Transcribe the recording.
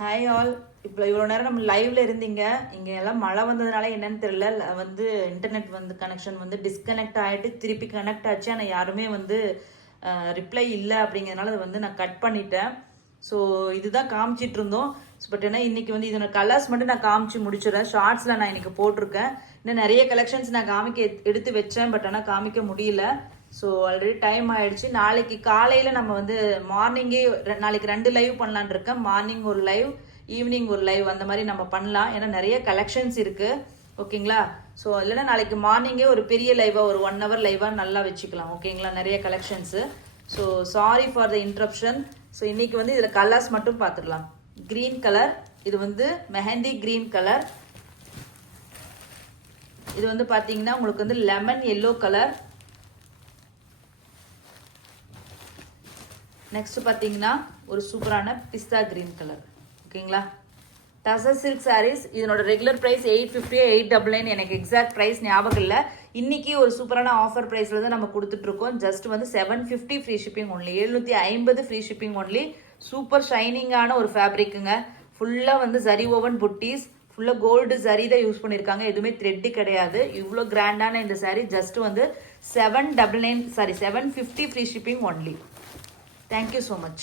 Hi all. இப்போ இவ்வளோ நேரம் நம்ம லைவ்ல இருந்தீங்க. இங்கே எல்லாம் மழை வந்ததுனால என்னன்னு தெரியல, வந்து இன்டர்நெட் வந்து கனெக்ஷன் வந்து டிஸ்கனெக்ட் ஆகிட்டு திருப்பி கனெக்ட் ஆச்சு. ஆனால் யாருமே வந்து ரிப்ளை இல்லை அப்படிங்கிறதுனால அதை வந்து நான் கட் பண்ணிட்டேன். ஸோ இதுதான் காமிச்சிட்டு இருந்தோம். பட் ஏன்னா இன்னைக்கு வந்து இதோட கலர்ஸ் மட்டும் நான் காமிச்சு முடிச்சிடறேன். ஷார்ட்ஸில் நான் இன்னைக்கு போட்டிருக்கேன். இன்னும் நிறைய கலெக்ஷன்ஸ் நான் எடுத்து வச்சேன். பட் ஆனால் காமிக்க முடியல. ஸோ ஆல்ரெடி டைம் ஆயிடுச்சு. நாளைக்கு காலையில் நம்ம வந்து மார்னிங்கே நாளைக்கு 2 லைவ் பண்ணலான் இருக்கேன். மார்னிங் ஒரு லைவ், ஈவினிங் ஒரு லைவ், அந்த மாதிரி நம்ம பண்ணலாம். ஏன்னா நிறைய கலெக்ஷன்ஸ் இருக்கு. ஓகேங்களா? ஸோ இல்லைன்னா நாளைக்கு மார்னிங்கே ஒரு பெரிய லைவாக ஒரு 1 hour லைவாக நல்லா வச்சுக்கலாம். ஓகேங்களா? நிறைய collections. So sorry for the interruption. So இன்னைக்கு வந்து இதில் கலர்ஸ் மட்டும் பார்த்துடலாம். கிரீன் கலர், இது வந்து மெஹந்தி கிரீன் கலர். இது வந்து பார்த்தீங்கன்னா உங்களுக்கு வந்து லெமன் எல்லோ கலர். நெக்ஸ்ட் பார்த்தீங்கன்னா ஒரு சூப்பரான பிஸ்தா கிரீன் கலர். ஓகேங்களா? டசர் சில்க் சாரீஸ். இதனோட ரெகுலர் ப்ரைஸ் 850 899. எனக்கு எக்ஸாக்ட் ப்ரைஸ் ஞாபகம் இல்லை. இன்னைக்கு ஒரு சூப்பரான ஆஃபர் ப்ரைஸில் தான் நம்ம கொடுத்துட்ருக்கோம். ஜஸ்ட் வந்து 750 free shipping only. 750 free shipping only. Super ஷைனிங்கான ஒரு ஃபேப்ரிக்குங்க. ஃபுல்லாக வந்து ஜரி ஓவன் புட்டீஸ், ஃபுல்லாக கோல்டு ஜரி தான் யூஸ் பண்ணியிருக்காங்க. எதுவுமே த்ரெட்டு கிடையாது. இவ்வளோ கிராண்டான இந்த சாரீ ஜஸ்ட் வந்து 750 free shipping only. Thank you so much.